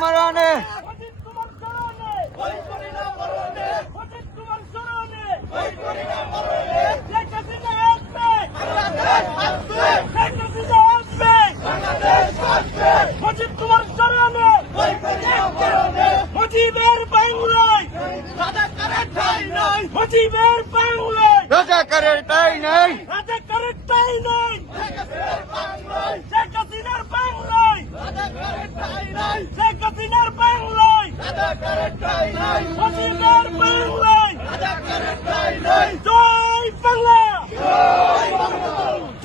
মরণে মুজিবের বাংলায় রাজাকারের ঠাঁই নাই, মুজিবের বাংলায় রাজাকারের ঠাঁই নাই, রাজাকারের ঠাঁই নাই, শেখ হাসিনার বাংলায় রাজাকারের ঠাঁই নাই, শেখ হাসিনার বাংলায় রাজাকারের ঠাঁই নাই, মুজিবের বাংলায় রাজাকারের ঠাঁই নাই। জয় বাংলা,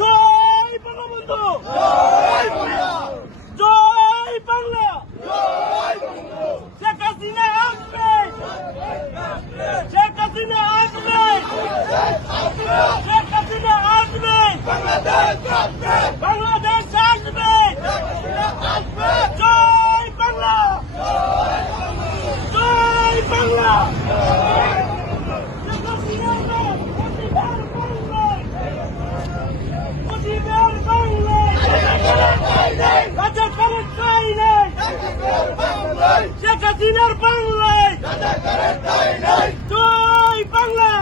জয় বঙ্গবন্ধু, জয় বাংলা, জয় বাংলা, জয় বঙ্গবন্ধু। শেখ হাসিনা আসবে, শেখ হাসিনা আসবে, শেখ হাসিনা আসবে, বাংলাদেশ আসবে, বাংলাদেশ আসবে, জয় বাংলা, জয় বাংলা। শেখ হাসিনা মুজিবের বাংলায়, রাজাকারের ঠাঁই নেই, শেখ হাসিনার বাংলায় জয় বাংলা,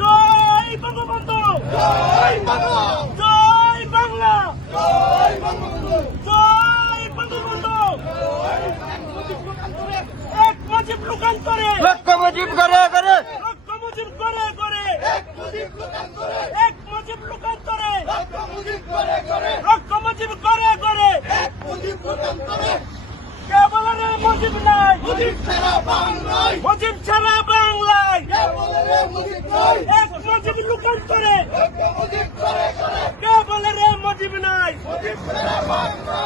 জয় বঙ্গবন্ধু, জয় বাংলা, জয় বাংলা, জয় বঙ্গবন্ধু, জয় বঙ্গবন্ধু। এক মুজিব লোকান্তরে, লক্ষ মুজিব করে করে, লক্ষ মুজিব করে করে, এক মুজিব লোকান্তরে, এক মুজিব লোকান্তরে, লক্ষ মুজিব করে করে, লক্ষ মুজিব করে করে, এক মুজিব লোকান্তরে। কে বলে রে মুজিব নাই, মুজিব ছাড়া বাংলায়, মুজিব ছাড়া বাংলায়, কে বলে রে মুজিব নাই, এক মুজিব লোকান্তরে, লক্ষ মুজিব করে করে, কে বলে রে মুজিব নাই, মুজিব ছাড়া বাংলায়।